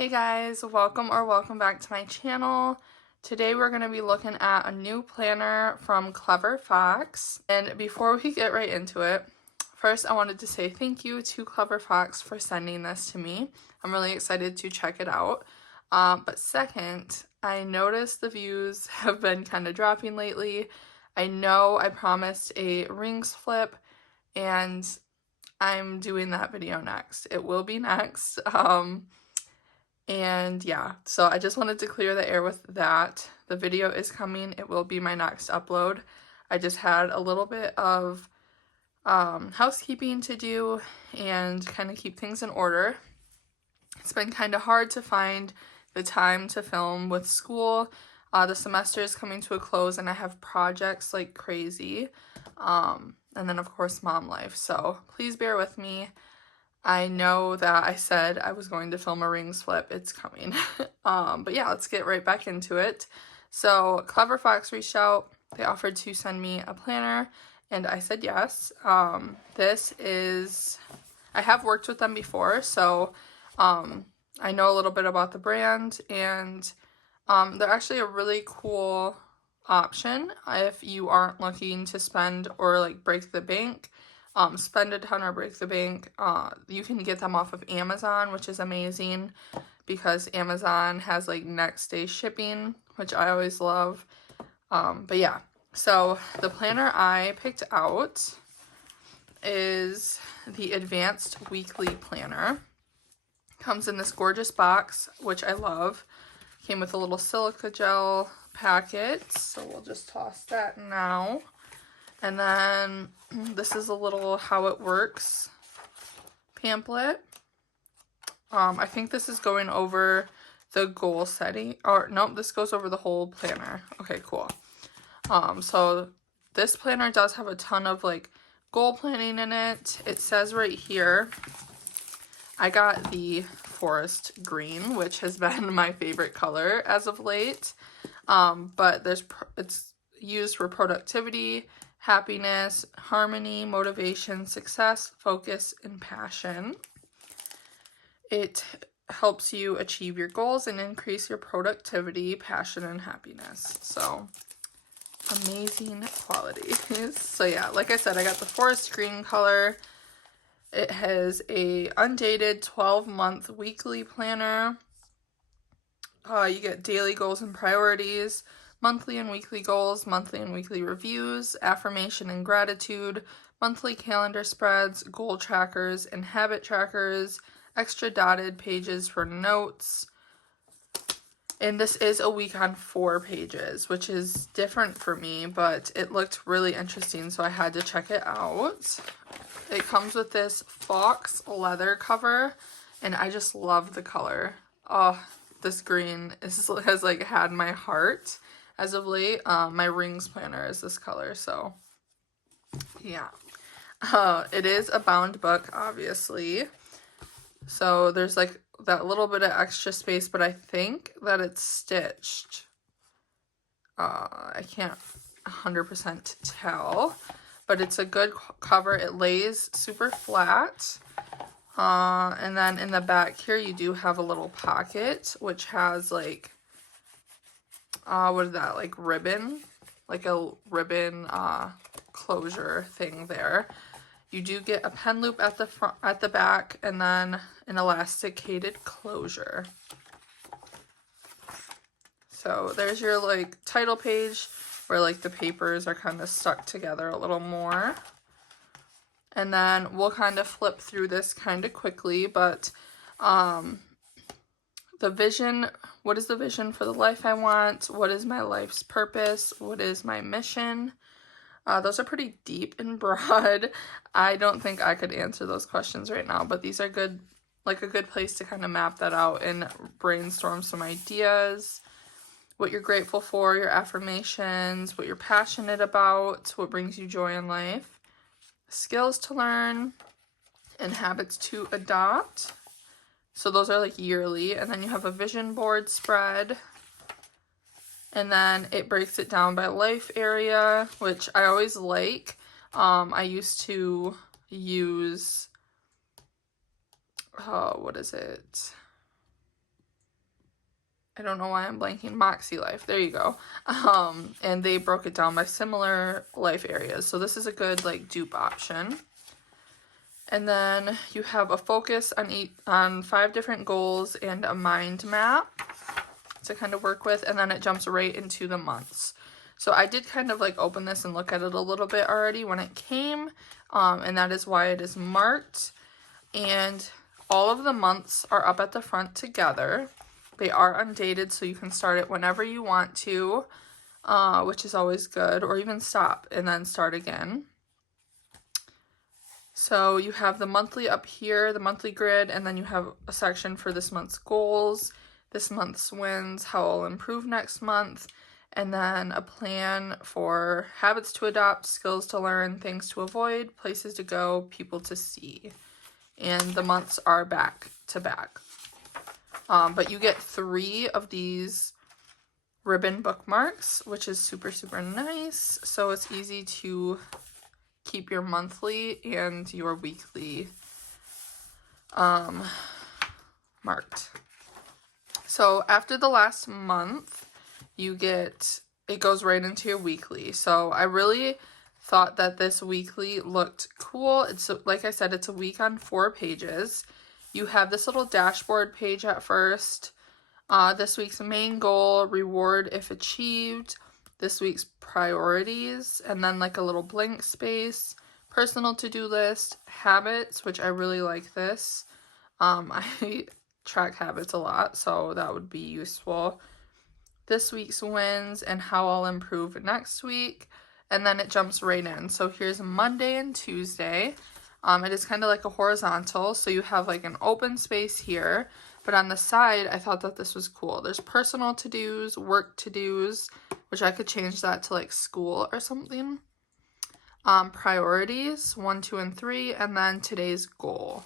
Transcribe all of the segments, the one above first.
Hey guys, welcome back to my channel. Today we're going to be looking at a new planner from Clever Fox. And before we get right into it, first I wanted to say thank you to Clever Fox for sending this to me. I'm really excited to check it out. But second, I noticed the views have been kind of dropping lately. I know I promised a rings flip and I'm doing that video next. It will be next. And yeah, so I just wanted to clear the air with that. The video is coming. It will be my next upload. I just had a little bit of housekeeping to do and kind of keep things in order. It's been kind of hard to find the time to film with school. The semester is coming to a close and I have projects like crazy. And then of course mom life. So please bear with me. I know that I said I was going to film a rings flip. It's coming. But yeah, let's get right back into it. So Clever Fox reached out. They offered to send me a planner and I said yes. This is, I have worked with them before, so I know a little bit about the brand, and they're actually a really cool option if you aren't looking to spend or like break the bank. Spend a ton or break the bank. You can get them off of Amazon, which is amazing because Amazon has like next day shipping, which I always love. But yeah, so the planner I picked out is the Advanced Weekly Planner. Comes in this gorgeous box, which I love. Came with a little silica gel packet, so we'll just toss that now. And then this is a little how it works pamphlet. I think this is going over the goal setting, or nope, this goes over the whole planner. Okay, cool. So this planner does have a ton of like goal planning in it. It says right here, I got the forest green, which has been my favorite color as of late. But it's used for productivity, happiness, harmony, motivation, success, focus, and passion. It helps you achieve your goals and increase your productivity, passion, and happiness. So, amazing qualities. So yeah, like I said, I got the forest green color. It has a undated 12-month weekly planner. You get daily goals and priorities, monthly and weekly goals, monthly and weekly reviews, affirmation and gratitude, monthly calendar spreads, goal trackers and habit trackers, extra dotted pages for notes. And this is a week on 4 pages, which is different for me, but it looked really interesting, so I had to check it out. It comes with this fox leather cover, and I just love the color. Oh, this green has like had my heart as of late. My rings planner is this color, so yeah. It is a bound book, obviously. So there's like that little bit of extra space, but I think that it's stitched. I can't 100% tell, but it's a good cover. It lays super flat. And then in the back here, you do have a little pocket, which has like, what is that, like ribbon? Like a ribbon closure thing there. You do get a pen loop at the front, at the back, and then an elasticated closure. So there's your like title page where like the papers are kind of stuck together a little more. And then we'll kind of flip through this kind of quickly, but the vision, what is the vision for the life I want? What is my life's purpose? What is my mission? Those are pretty deep and broad. I don't think I could answer those questions right now, but these are good, like a good place to kind of map that out and brainstorm some ideas. What you're grateful for, your affirmations, what you're passionate about, what brings you joy in life, skills to learn, and habits to adopt. So those are like yearly. And then you have a vision board spread. And then it breaks it down by life area, which I always like. I used to use, what is it? I don't know why I'm blanking, Moxie Life, there you go. And they broke it down by similar life areas. So this is a good like dupe option. And then you have a focus on 5 different goals and a mind map to kind of work with, and then it jumps right into the months. So I did kind of like open this and look at it a little bit already when it came, and that is why it is marked. And all of the months are up at the front together. They are undated, so you can start it whenever you want to, which is always good, or even stop and then start again. So you have the monthly up here, the monthly grid, and then you have a section for this month's goals, this month's wins, how I'll improve next month, and then a plan for habits to adopt, skills to learn, things to avoid, places to go, people to see. And the months are back to back. But you get 3 of these ribbon bookmarks, which is super, super nice. So it's easy to keep your monthly and your weekly marked. So after the last month, it goes right into your weekly. So I really thought that this weekly looked cool. It's, like I said, it's a week on 4 pages. You have this little dashboard page at first. This week's main goal, reward if achieved, this week's priorities, and then like a little blank space, personal to-do list, habits, which I really like this. I track habits a lot, so that would be useful. This week's wins and how I'll improve next week, and then it jumps right in. So here's Monday and Tuesday. It is kind of like a horizontal, so you have like an open space here, but on the side, I thought that this was cool. There's personal to-dos, work to-dos, which I could change that to like school or something. Priorities, 1, 2, and 3, and then today's goal,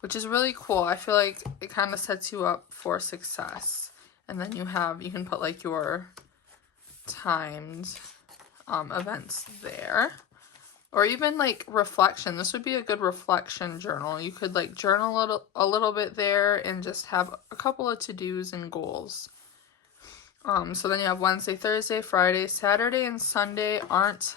which is really cool. I feel like it kind of sets you up for success. And then you can put like your timed events there. Or even like reflection. This would be a good reflection journal. You could like journal a little bit there and just have a couple of to-dos and goals. So then you have Wednesday, Thursday, Friday, Saturday, and Sunday aren't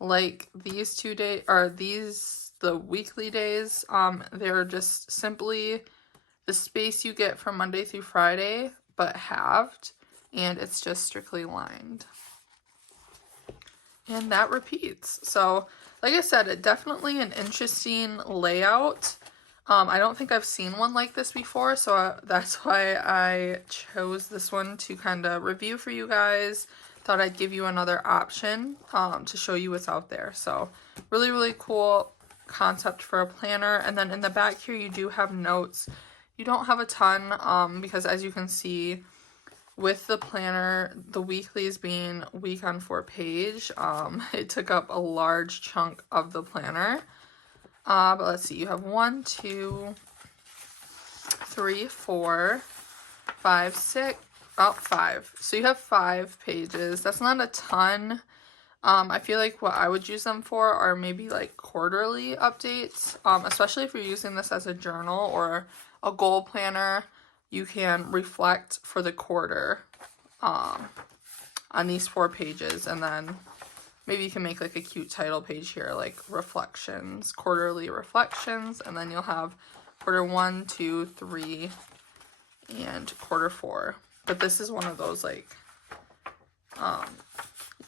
like these 2 days, or the weekly days. They're just simply the space you get from Monday through Friday, but halved, and it's just strictly lined. And that repeats. So, like I said, definitely an interesting layout. I don't think I've seen one like this before, so that's why I chose this one to kind of review for you guys. Thought I'd give you another option to show you what's out there. So, really, really cool concept for a planner. And then in the back here, you do have notes. You don't have a ton because, as you can see, with the planner, the weeklies being week on 4 page, it took up a large chunk of the planner. But let's see, you have 1, 2, 3, 4, 5, 6, 5. So you have 5 pages. That's not a ton. I feel like what I would use them for are maybe like quarterly updates, especially if you're using this as a journal or a goal planner. You can reflect for the quarter on these 4 pages, and then maybe you can make like a cute title page here, like reflections, quarterly reflections, and then you'll have quarter 1, 2, 3, and quarter 4. But this is one of those like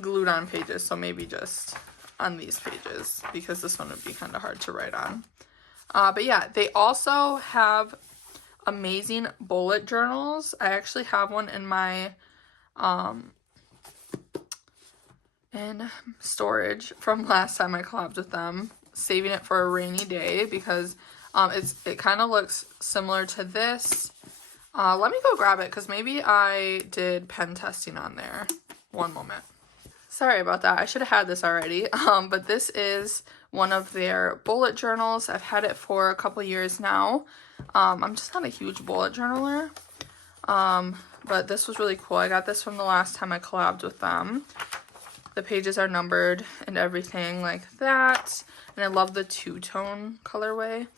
glued on pages, so maybe just on these pages, because this one would be kind of hard to write on. But yeah, they also have amazing bullet journals. I actually have one in my in storage from last time I collabed with them, saving it for a rainy day, because it kind of looks similar to this. Let me go grab it, because maybe I did pen testing on there. One moment. Sorry about that. I should have had this already. But this is one of their bullet journals. I've had it for a couple years now. I'm just not a huge bullet journaler. But this was really cool. I got this from the last time I collabed with them. The pages are numbered and everything like that. And I love the two-tone colorway.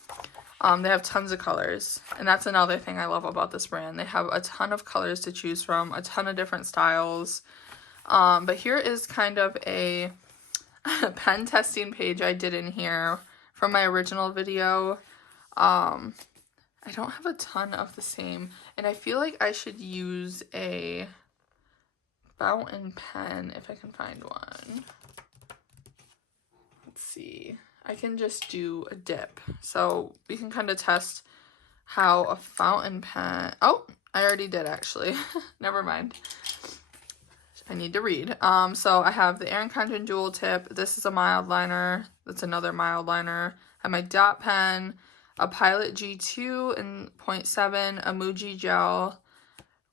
They have tons of colors, and that's another thing I love about this brand. They have a ton of colors to choose from, a ton of different styles. But here is kind of a pen testing page I did in here from my original video. I don't have a ton of the same, and I feel like I should use a fountain pen if I can find one. Let's see. I can just do a dip. So we can kind of test how a fountain pen... Oh, I already did actually. Never mind. I need to read. So I have the Erin Condren Dual Tip. This is a mild liner. That's another mild liner. I have my dot pen, a Pilot G2 in 0.7, a Muji gel,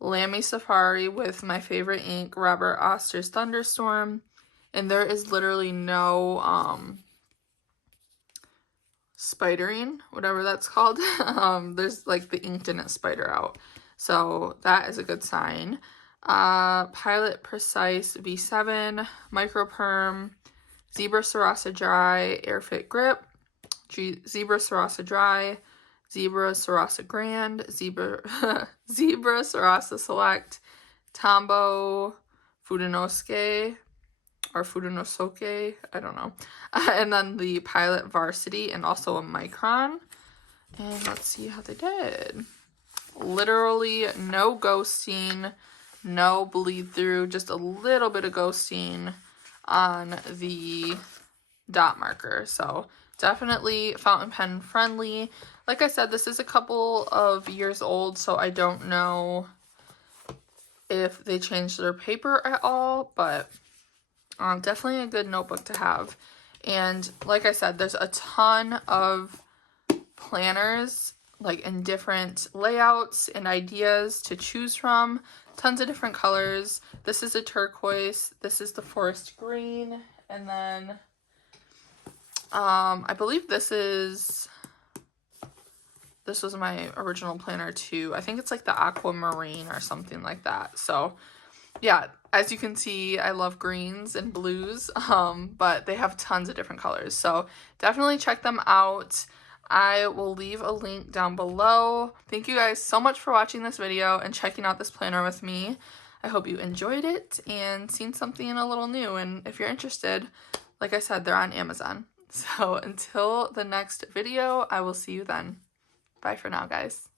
Lamy Safari with my favorite ink, Robert Oster's Thunderstorm. And there is literally no spidering, whatever that's called. There's like the ink didn't spider out. So that is a good sign. Pilot Precise V7, Micro Perm, Zebra Sarasa Dry, Airfit Grip, Zebra Sarasa Dry, Zebra Sarasa Grand, Zebra Sarasa Select, Tombow Fudenosuke, or Fudenosuke, I don't know. And then the Pilot Varsity and also a Micron. And let's see how they did. Literally no ghosting, no bleed through, just a little bit of ghosting on the dot marker. So definitely fountain pen friendly. Like I said, this is a couple of years old, so I don't know if they changed their paper at all, but definitely a good notebook to have. And like I said, there's a ton of planners like in different layouts and ideas to choose from. Tons of different colors. This is a turquoise, this is the forest green, and then I believe this was my original planner too. I think it's like the aquamarine or something like that. So yeah, as you can see, I love greens and blues, but they have tons of different colors. So definitely check them out. I will leave a link down below. Thank you guys so much for watching this video and checking out this planner with me. I hope you enjoyed it and seen something a little new. And if you're interested, like I said, they're on Amazon. So until the next video, I will see you then. Bye for now, guys.